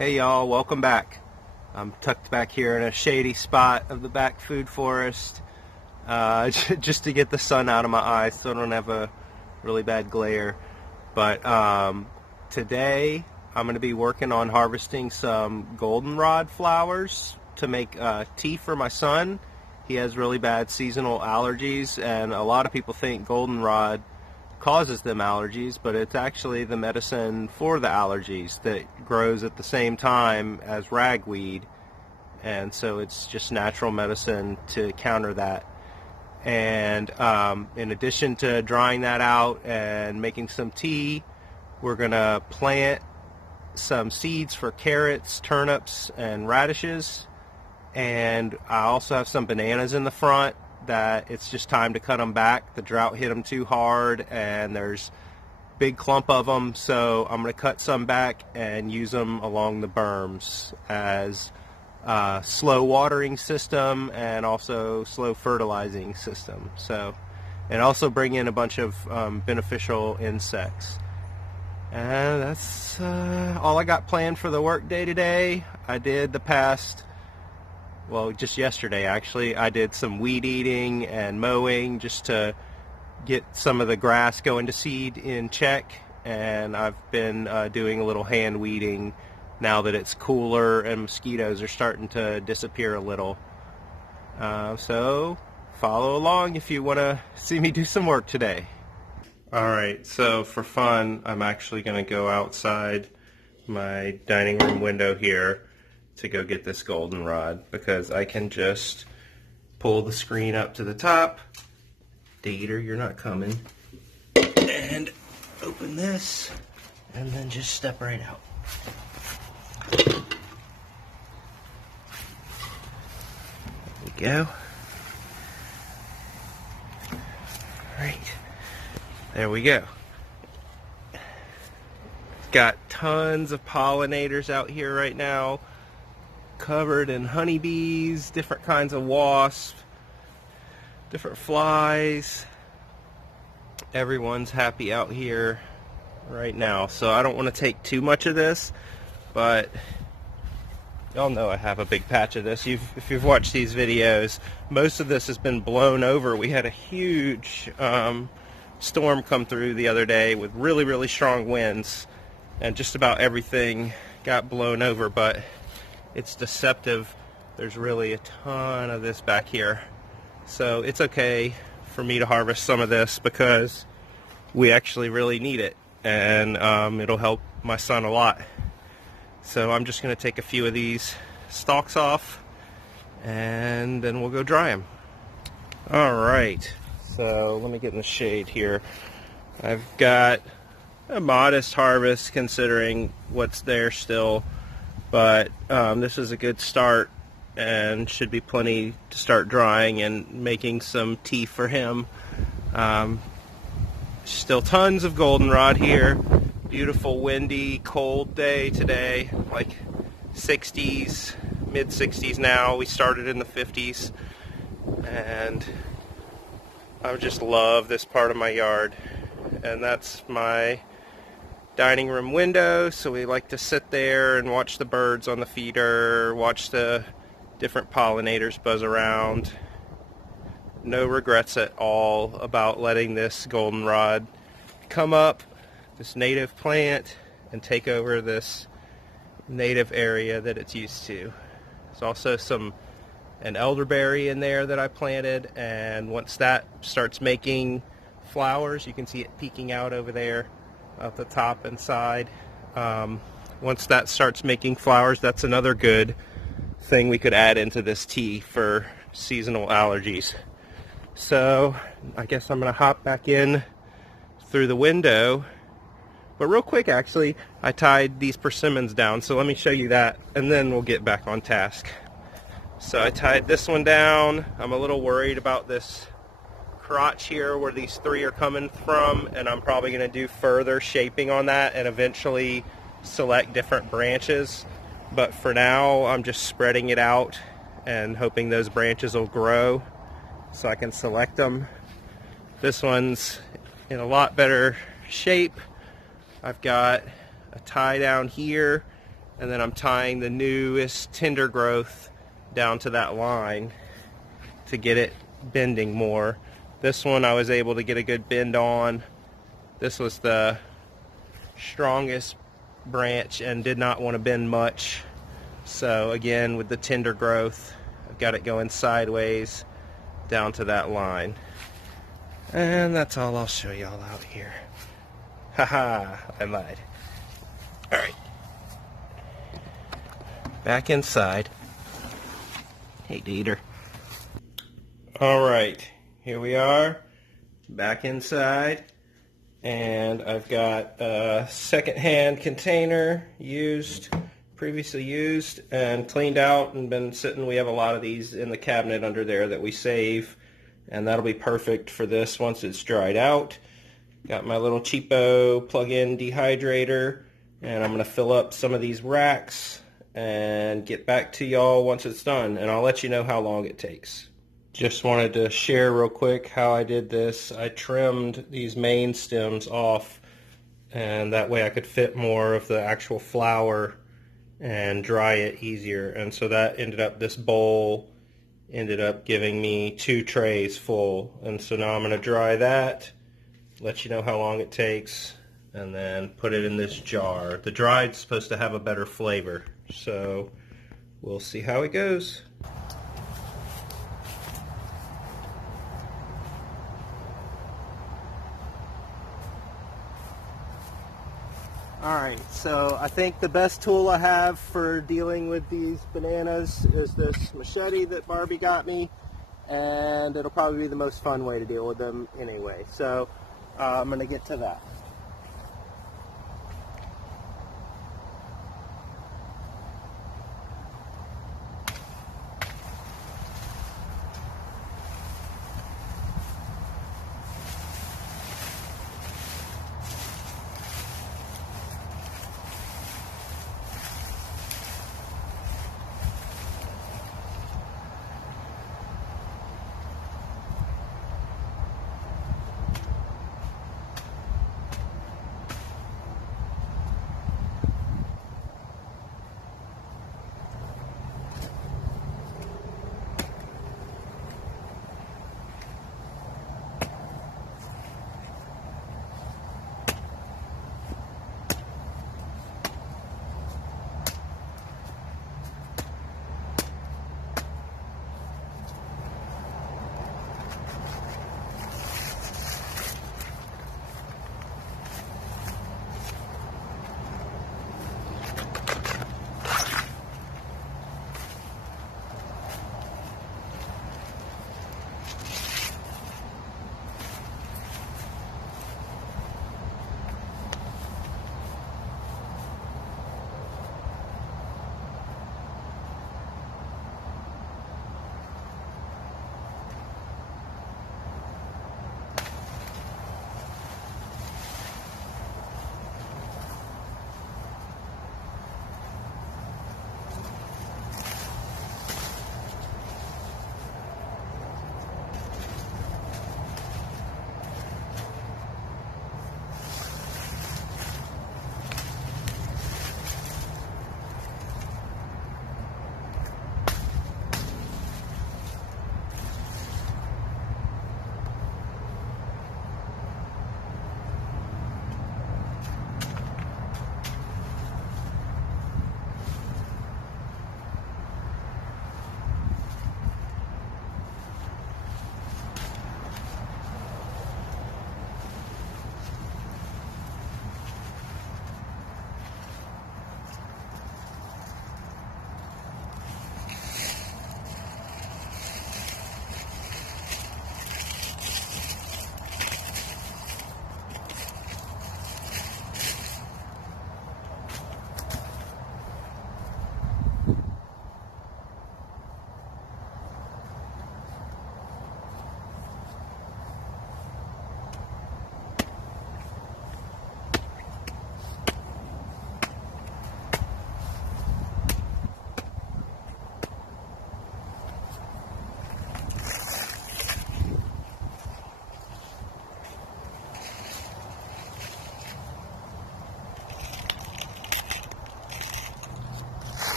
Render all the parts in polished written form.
Hey y'all, welcome back. I'm tucked back here in a shady spot of the back food forest, just to get the sun out of my eyes so I don't have a really bad glare. But today I'm going to be working on harvesting some goldenrod flowers to make tea for my son. He has really bad seasonal allergies, and a lot of people think goldenrod causes them allergies, but it's actually the medicine for the allergies that grows at the same time as ragweed, and so it's just natural medicine to counter that. And in addition to drying that out and making some tea, we're gonna plant some seeds for carrots, turnips, and radishes. And I also have some bananas in the front that it's just time to cut them back. The drought hit them too hard and there's a big clump of them, so I'm going to cut some back and use them along the berms as a slow watering system and also slow fertilizing system. So, and also bring in a bunch of beneficial insects. And that's all I got planned for the work day today. I did just yesterday actually, I did some weed eating and mowing just to get some of the grass going to seed in check, and I've been doing a little hand weeding now that it's cooler and mosquitoes are starting to disappear a little. So follow along if you want to see me do some work today. Alright, so for fun, I'm actually going to go outside my dining room window here to go get this goldenrod, because I can just pull the screen up to the top. Dater, you're not coming. And open this, and then just step right out. There we go. Right. There we go. Got tons of pollinators out here right now, covered in honeybees, different kinds of wasps, different flies. Everyone's happy out here right now. So I don't want to take too much of this, but y'all know I have a big patch of this. If you've watched these videos, most of this has been blown over. We had a huge storm come through the other day with really, really strong winds, and just about everything got blown over, but it's deceptive. There's really a ton of this back here. So it's okay for me to harvest some of this because we actually really need it, and it'll help my son a lot. So I'm just going to take a few of these stalks off and then we'll go dry them. Alright, so let me get in the shade here. I've got a modest harvest considering what's there still, but this is a good start and should be plenty to start drying and making some tea for him. Still tons of goldenrod here. Beautiful windy cold day today, like 60s, mid 60s now. We started in the 50s, and I just love this part of my yard. And that's my dining room window, so we like to sit there and watch the birds on the feeder, watch the different pollinators buzz around. No regrets at all about letting this goldenrod come up, this native plant, and take over this native area that it's used to. There's also an elderberry in there that I planted, and once that starts making flowers, you can see it peeking out over there at the top and side. Once that starts making flowers, that's another good thing we could add into this tea for seasonal allergies. So I guess I'm going to hop back in through the window. But real quick, actually, I tied these persimmons down, so let me show you that, and then we'll get back on task. So I tied this one down. I'm a little worried about this crotch here where these three are coming from, and I'm probably going to do further shaping on that and eventually select different branches. But for now, I'm just spreading it out and hoping those branches will grow so I can select them. This one's in a lot better shape. I've got a tie down here and then I'm tying the newest tender growth down to that line to get it bending more. This one I was able to get a good bend on. This was the strongest branch and did not want to bend much. So again, with the tender growth, I've got it going sideways down to that line. And that's all I'll show y'all out here. Haha, I lied. Alright. Back inside. Hey, Dieter. Alright, here we are. Back inside. And I've got a second-hand container previously used and cleaned out and been sitting. We have a lot of these in the cabinet under there that we save, and that'll be perfect for this once it's dried out. Got my little cheapo plug-in dehydrator, and I'm going to fill up some of these racks and get back to y'all once it's done, and I'll let you know how long it takes. Just wanted to share real quick how I did this. I trimmed these main stems off, and that way I could fit more of the actual flower and dry it easier. And so that ended up, this bowl ended up giving me 2 trays full. And so now I'm going to dry that, let you know how long it takes, and then put it in this jar. The dried's supposed to have a better flavor, so we'll see how it goes. Alright, so I think the best tool I have for dealing with these bananas is this machete that Barbie got me, and it'll probably be the most fun way to deal with them anyway. So I'm going to get to that.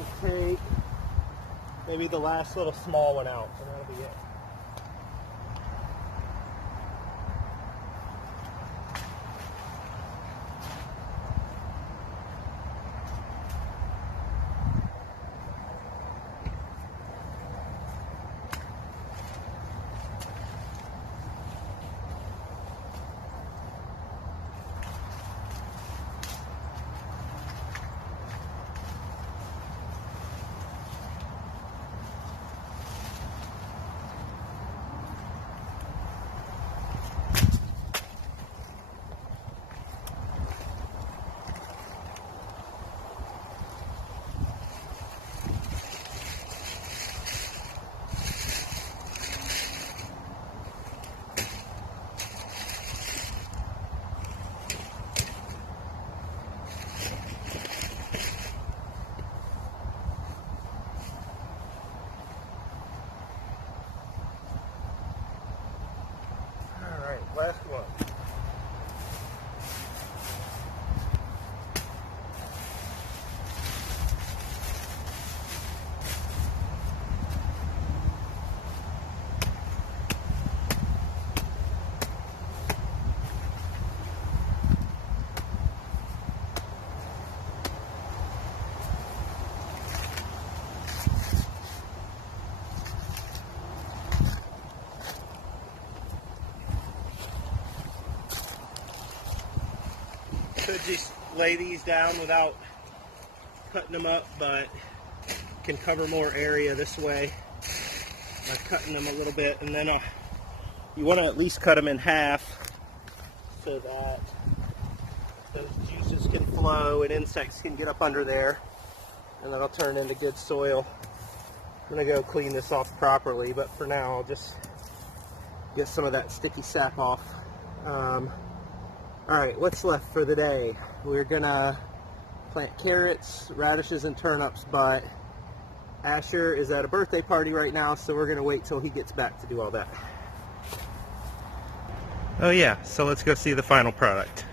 might take maybe the last little small one out, and that'll be it. Last one. Could just lay these down without cutting them up, but can cover more area this way by cutting them a little bit. And then you want to at least cut them in half so that those juices can flow and insects can get up under there, and that'll turn into good soil. I'm going to go clean this off properly, but for now I'll just get some of that sticky sap off. Alright, what's left for the day? We're gonna plant carrots, radishes, and turnips, but Asher is at a birthday party right now, so we're gonna wait till he gets back to do all that. Oh yeah, so let's go see the final product.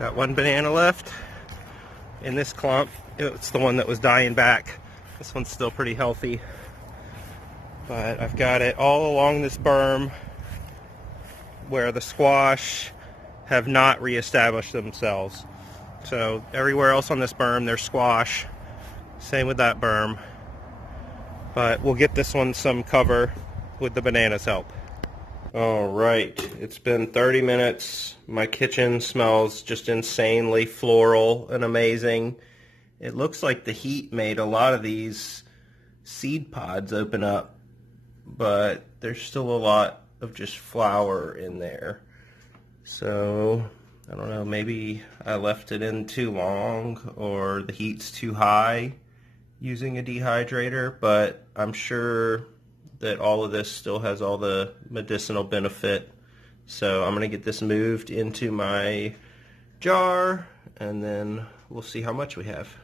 Got one banana left in this clump. It's the one that was dying back. This one's still pretty healthy, but I've got it all along this berm where the squash have not reestablished themselves. So everywhere else on this berm there's squash, same with that berm, but we'll get this one some cover with the banana's help. Alright, it's been 30 minutes. My kitchen smells just insanely floral and amazing. It looks like the heat made a lot of these seed pods open up, but there's still a lot of just flower in there. So, I don't know, maybe I left it in too long or the heat's too high using a dehydrator, but I'm sure that all of this still has all the medicinal benefit. So I'm going to get this moved into my jar, and then we'll see how much we have.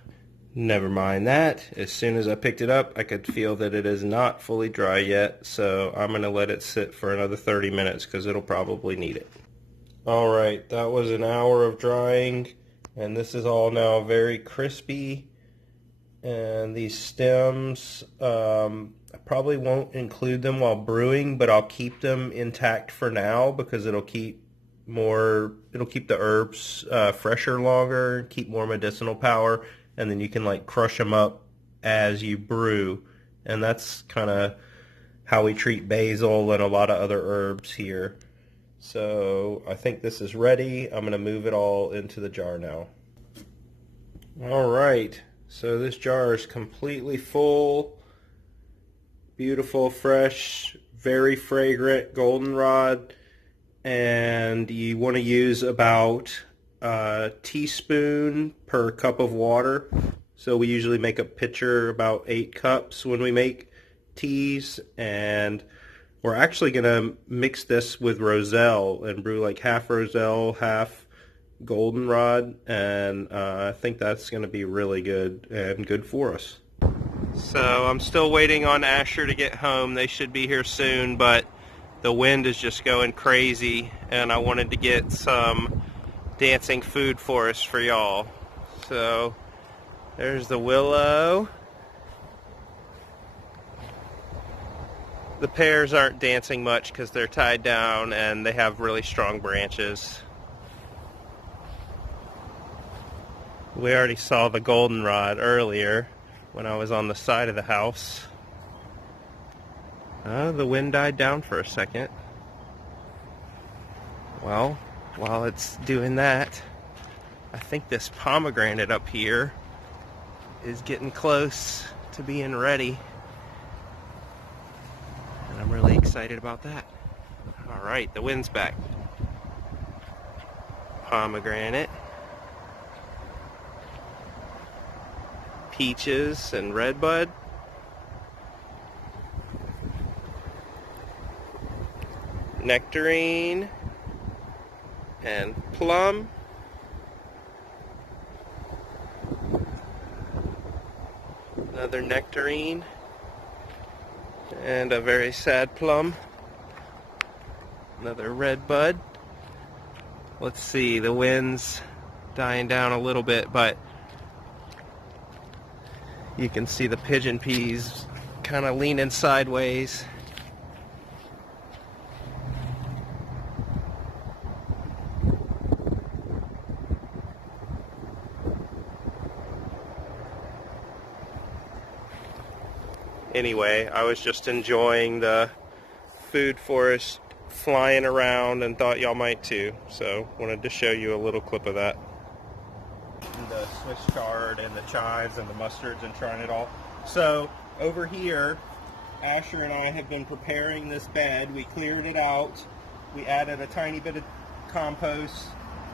Never mind that. As soon as I picked it up, I could feel that it is not fully dry yet, so I'm going to let it sit for another 30 minutes because it'll probably need it. Alright, that was an hour of drying, and this is all now very crispy. And these stems, I probably won't include them while brewing, but I'll keep them intact for now because it'll keep the herbs fresher longer, keep more medicinal power, and then you can like crush them up as you brew. And that's kind of how we treat basil and a lot of other herbs here. So I think this is ready. I'm going to move it all into the jar now. Alright, so this jar is completely full. Beautiful, fresh, very fragrant goldenrod. And you want to use about a teaspoon per cup of water. So we usually make a pitcher about 8 cups when we make teas, and we're actually going to mix this with roselle and brew like half roselle, half goldenrod, and I think that's going to be really good and good for us. So I'm still waiting on Asher to get home. They should be here soon, but the wind is just going crazy, and I wanted to get some dancing food forest for y'all. So there's the willow. The pears aren't dancing much because they're tied down and they have really strong branches. We already saw the goldenrod earlier when I was on the side of the house. The wind died down for a second. Well, while it's doing that, I think this pomegranate up here is getting close to being ready. And I'm really excited about that. Alright, the wind's back. Pomegranate. Peaches and redbud. Nectarine and plum. Another nectarine. And a very sad plum. Another red bud. Let's see, the wind's dying down a little bit, but you can see the pigeon peas kind of leaning sideways. Anyway, I was just enjoying the food forest flying around and thought y'all might too. So wanted to show you a little clip of that. The Swiss chard and the chives and the mustards and trying it all. So over here, Asher and I have been preparing this bed. We cleared it out. We added a tiny bit of compost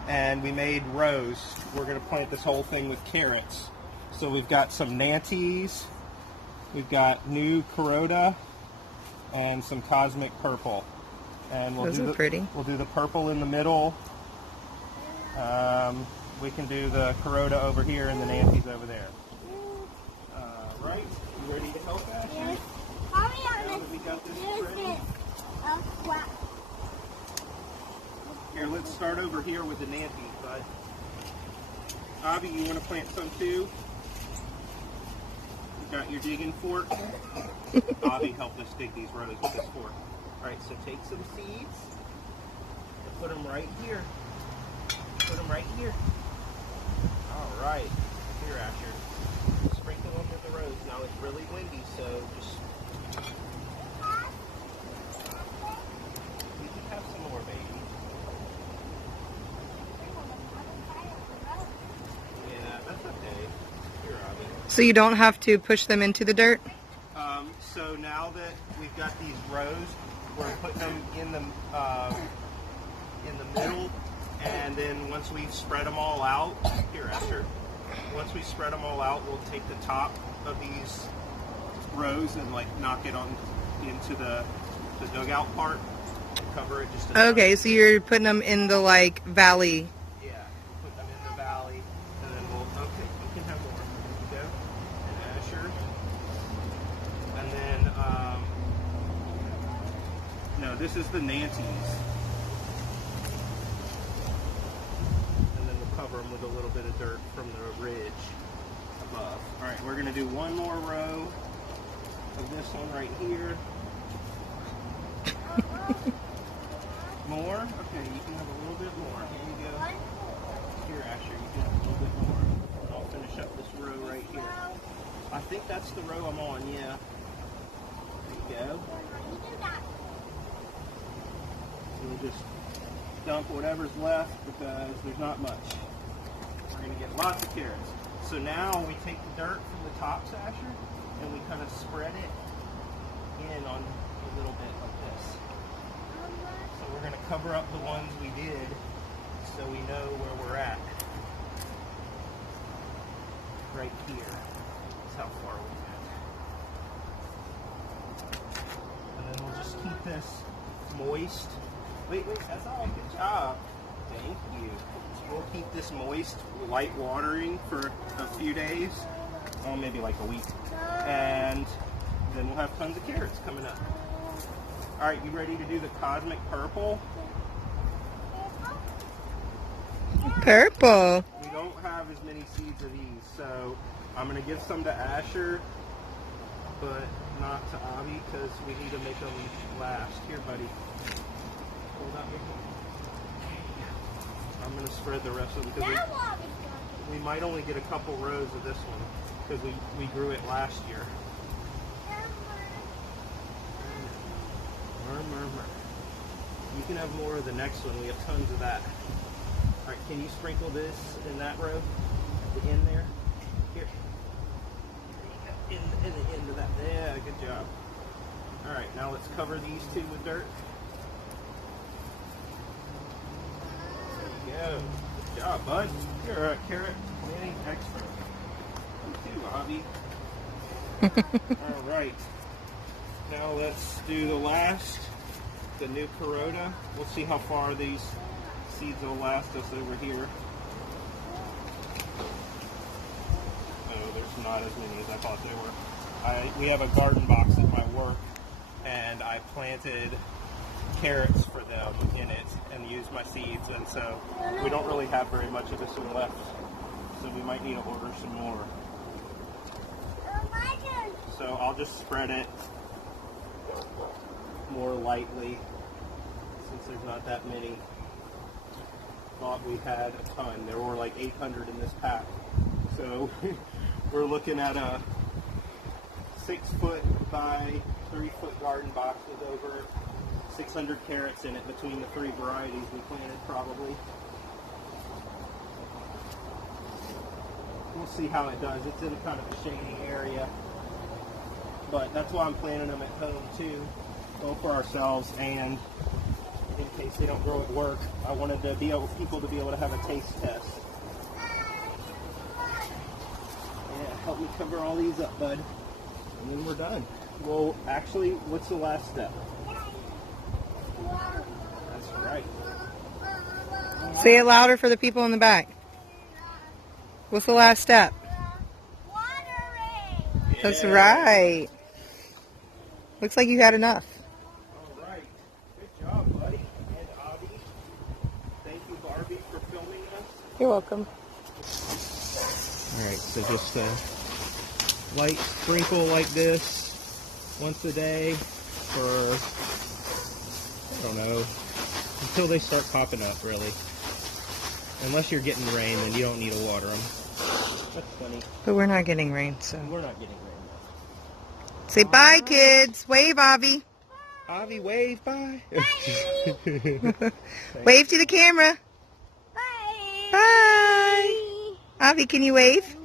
and we made rows. We're going to plant this whole thing with carrots. So we've got some Nantes. We've got new Corota and some cosmic purple, and Those are pretty. We'll do the purple in the middle. We can do the Corota over here and the Nantes over there. Right? You ready to help, Ashley? Yes. Now that we got this ready. Here, let's start over here with the Nantes, bud. Avi, you want to plant some too? Got your digging fork? Avi helped us dig these rows with this fork. Alright, so take some seeds and put them right here. Put them right here. Alright. Here, Asher. Sprinkle them with the rows. Now it's really windy, so just... You can have some more, baby. Yeah, that's okay. Here, Avi. So you don't have to push them into the dirt? So now that we've got these rows, we're putting them in the middle, and then once we've spread them all out, here Asher, once we spread them all out, we'll take the top of these rows and like knock it on into the dugout part, cover it just. Okay, so you're putting them in the like valley. Yeah, put them in the valley, and then we'll. Okay, you can have more. There you go. And Asher. And then, no, this is the Nantes. And then we'll cover them with a little bit of dirt from the ridge above. All right, we're going to do one more row of this one right here. More? Okay, you can have a little bit more. Here you go. Here, Asher, you can have a little bit more. And I'll finish up this row right here. I think that's the row I'm on, yeah. There you go. We'll just dump whatever's left because there's not much. We're going to get lots of carrots. So now we take the dirt from the top, Asher, and we kind of spread it in on a little bit like this. So we're going to cover up the ones we did so we know where we're at. Right here. That's how far we're at. And then we'll just keep this moist. Wait, that's all. Good job. Thank you. We'll keep this moist, light watering for a few days. Oh, maybe like a week. And then we'll have tons of carrots coming up. Alright, you ready to do the cosmic purple? Purple. We don't have as many seeds of these, so I'm going to give some to Asher, but not to Avi because we need to make them last. Here, buddy. Hold out your hand. I'm going to spread the rest of them because we might only get a couple rows of this one because we grew it last year. You can have more of the next one. We have tons of that. All right, can you sprinkle this in that row at the end there? Here. In the end of that. Yeah, good job. All right, now let's cover these two with dirt. There you go. Good job, bud. You're a carrot planting expert. You too, Avi. All right. Now let's do the new Corota. We'll see how far these seeds will last us over here. Oh, there's not as many as I thought there were. We have a garden box at my work, and I planted carrots for them in it and used my seeds, and so we don't really have very much of this one left, so we might need to order some more. So I'll just spread it more lightly since there's not that many. Thought we had a ton. There were like 800 in this pack. So we're looking at a 6-foot by 3-foot garden box with over 600 carrots in it between the 3 varieties we planted probably. We'll see how it does. It's in kind of a shady area. But that's why I'm planting them at home too. Both for ourselves and in case they don't grow at work. I wanted to be able, people to be able to have a taste test. Yeah, help me cover all these up, bud. And then we're done. Well, actually, what's the last step? That's right. Say it louder for the people in the back. What's the last step? Watering. Yeah. That's right. Looks like you had enough. All right. Good job, buddy. And Avi. Thank you, Barbie, for filming us. You're welcome. All right, so just a light sprinkle like this once a day for, I don't know, until they start popping up, really. Unless you're getting rain, then you don't need to water them. That's funny. But we're not getting rain, so. We're not getting rain. Say bye, kids. Wave, Avi. Avi, wave, bye. Wave to the camera. Bye. Bye. Avi, can you wave?